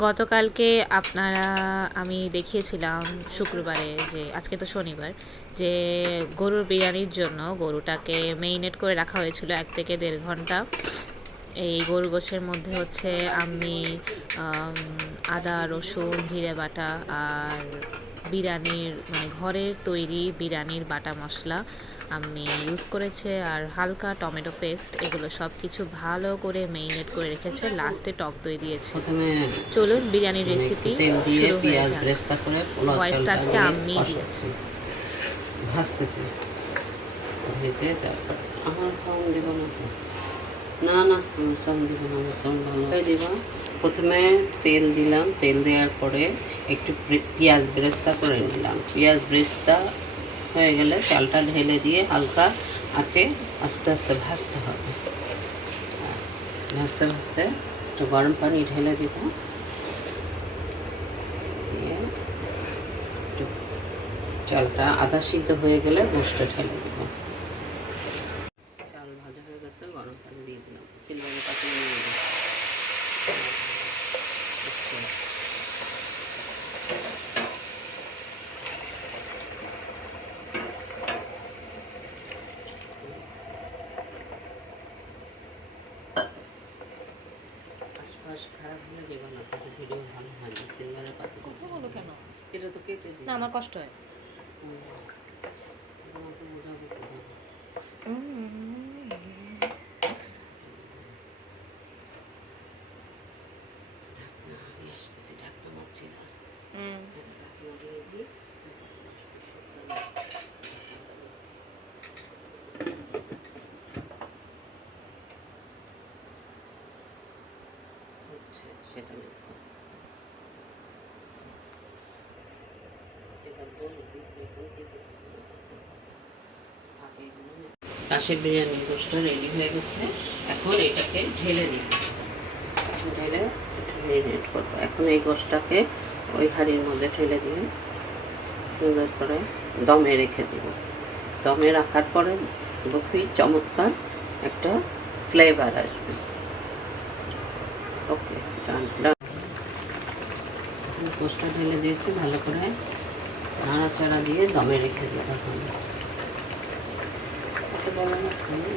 গতকালকে আপনারা আমি দেখিয়েছিলাম শুক্রবারে, যে আজকে তো শনিবার, যে গরুর বিরিয়ানির জন্য গরুটাকে মেরিনেট করে রাখা হয়েছিল 1 থেকে 1.5 ঘন্টা। এই গরুর গোশের মধ্যে হচ্ছে আমি আদা রসুন জিরে বাটা আর বিরিয়ানির মানে ঘরের তৈরি বিরিয়ানির বাটা মশলা আমি ইউজ করেছে, আর হালকা টমেটো পেস্ট, এগুলো সব কিছু ভালো করে মেরিনেট করে রেখেছে। লাস্টে টক দই দিয়েছে। চলুন বিরিয়ানির রেসিপি শুরু হয়ে যাক। ভয়েসটা আজকে আমি দিয়েছি। ভাজতেছি, ভেজে তারপর আমার ফোন দেব না তো, না না আমার সম দেব না, আমার সম ভালো দেব। প্রথমে তেল দিলাম, তেল দেওয়ার পরে একটু পেঁয়াজ বেরেস্তা করে নিলাম। পেঁয়াজ বেরেস্তা হয়ে গেলে চালটা ঢেলে দিয়ে হালকা আঁচে আস্তে আস্তে ভাজতে হবে। ভাজতে ভাজতে একটু গরম পানি ঢেলে দিব, দিয়ে একটু চালটা আধা সিদ্ধ হয়ে গেলে গোশটা ঢেলে দেব। চাল ভাজা হয়ে গেছে, গরম পানি দিয়ে দিলাম, সিলভারের পাতিলে নিয়ে দিলাম। আশপাশ খারাপ হলে দেবো না, তাহলে ভিডিও ভালো হয় না। সিলভারের পাতিলে কথা বলো কেন? এটা তো কেটে দিই না, আমার কষ্ট হয়। তোমাকে বোঝাবো কিভাবে? আমি আসতেছি, ঢাকনা মারছি না, ঢাকনা দিয়ে দিই। হচ্ছে সেটা কাশি বিরিয়ানির গোশটা রেডি হয়ে গেছে। এখন এটাকে ঢেলে দিব, ঢেলে মেরিনেট করবো। এখন এই গোশটাকে ওই হাঁড়ির মধ্যে ঢেলে দিয়ে সুন্দর করে দমে রেখে দিব। দমে রাখার পরে খুবই চমৎকার একটা ফ্লেভার আসবে। ওকে, ডান ডান। গোশটা ঢেলে দিয়েছি, ভালো করে নাড়াচাড়া দিয়ে দমে রেখে দিতে হবে।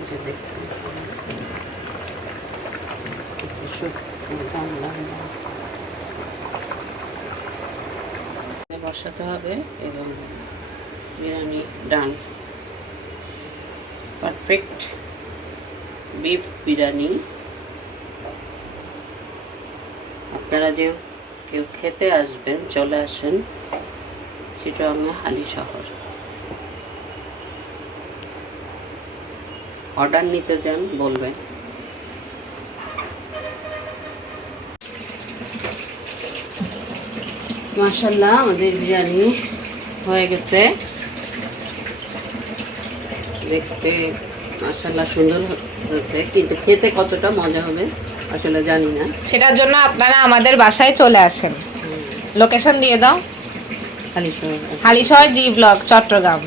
যে দেখতে বসাতে হবে এবং biryani done. Perfect beef biryani. আপনারা যে কেউ খেতে আসবেন, চলে আসেন চিটাগাং হালিশহর। অর্ডার নিতে যান বলবেন। মাশাআল্লাহ, আমাদের বিরিয়ানি হয়ে গেছে। দেখতে মাশাআল্লাহ সুন্দর হয়েছে, কিন্তু খেতে কতটা মজা হবে আসলে জানি না। সেটার জন্য আপনারা আমাদের বাসায় চলে আসেন। লোকেশন দিয়ে দাও। Halishahar G block, Chittagong.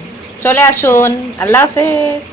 চলে আসুন। আল্লাহ হাফেজ।